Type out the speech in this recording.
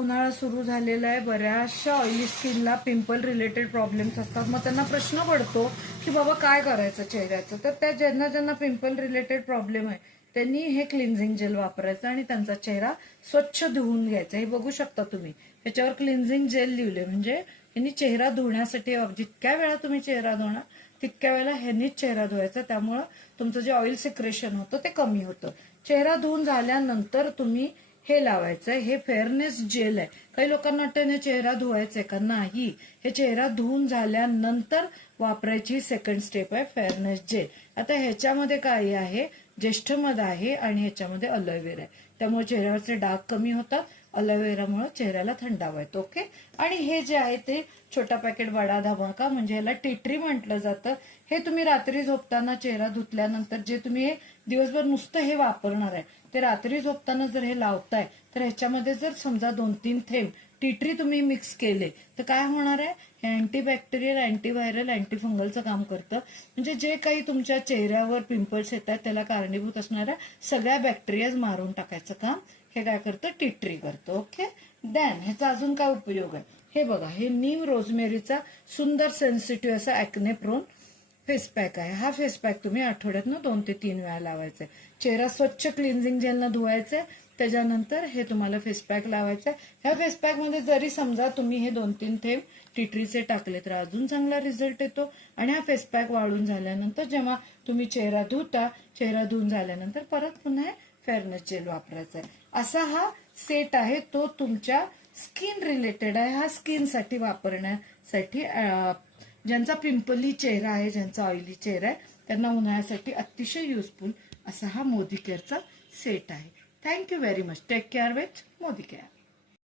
उन्हाळा सुरू झालेला आहे, बऱ्याचशा ऑइली स्किनला पिंपल रिलेटेड प्रॉब्लेम्स असतात. मग त्यांना प्रश्न पडतो की बाबा काय करायचं चेहऱ्याचं. तर त्या ज्यांना ज्यांना पिंपल रिलेटेड प्रॉब्लेम आहे त्यांनी हे क्लिन्झिंग जेल वापरायचं आणि त्यांचा चेहरा स्वच्छ धुवून घ्यायचा. हे बघू शकता तुम्ही, ह्याच्यावर क्लिन्झिंग जेल लिहिले, म्हणजे यांनी चेहरा धुण्यासाठी जितक्या वेळा तुम्ही चेहरा धुणार तितक्या वेळेला ह्यांनीच चेहरा धुवायचा. त्यामुळं तुमचं जे ऑइल सिक्रेशन होतं ते कमी होतं. चेहरा धुवून झाल्यानंतर तुम्ही हे लावायचं आहे. हे फेअरनेस जेल आहे. काही लोकांना वाटतं चेहरा धुवायचंय का, नाही. हे चेहरा धुवून झाल्यानंतर वापरायची सेकंड स्टेप आहे फेअरनेस जेल. आता ह्याच्यामध्ये काय आहे, ज्येष्ठ मध आहे आणि ह्याच्यामध्ये अलोवेरा आहे. त्यामुळे चेहऱ्यावरचे डाग कमी होतात. अलोवेरामुळे चेहऱ्याला थंडावा येतो. ओके. आणि हे जे आहे ते छोटा पॅकेट बडा धमाका, म्हणजे याला टी ट्री म्हटलं जातं. हे तुम्ही रात्री झोपताना चेहरा धुतल्यानंतर जे तुम्ही हे दिवसभर नुसतं हे वापरणार आहे ते रात्री झोपताना जर हे लावताय तर ह्याच्यामध्ये जर समजा 2-3 थेंब टी ट्री तुम्ही मिक्स केले तर काय होणार आहे, हे अँटीबॅक्टेरियल, अँटीव्हायरल, अँटीफंगलचं काम करतं. म्हणजे जे काही तुमच्या चेहऱ्यावर पिंपल्स येतात त्याला कारणीभूत असणाऱ्या सगळ्या बॅक्टेरियाज मारून टाकायचं काम हे काय करतं, टी ट्री करतं. ओके. देन ह्याचा अजून काय उपयोग आहे हे बघा. हे नीम रोजमेरीचा सुंदर सेन्सिटिव्ह असा ॲक्ने प्रोन फेस पॅक आहे. हा फेस पॅक तुम्ही आठवड्यातनं 2 ते 3 वेळा लावायचा आहे. चेहरा स्वच्छ क्लिन्झिंग जेलनं धुवायचंय, त्याच्यानंतर हे तुम्हाला फेस पॅक लावायचं आहे. ह्या फेस पॅकमध्ये जरी समजा तुम्ही हे 2-3 थेंब टी ट्रीचे टाकले तर अजून चांगला रिझल्ट येतो. आणि हा फेस पॅक वाळून झाल्यानंतर जेव्हा तुम्ही चेहरा धुता, चेहरा धुवून झाल्यानंतर परत पुन्हा फेअरनेस जेल वापरायचा आहे. असा हा सेट आहे, तो तुमच्या स्किन रिलेटेड आहे. हा स्किनसाठी वापरण्यासाठी ज्यांचा पिंपली चेहरा आहे, ज्यांचा ऑइली चेहरा आहे त्यांना उन्हाळ्यासाठी अतिशय युजफुल असा हा मोदी केअरचा सेट आहे. Thank you very much. Take care with Modi care.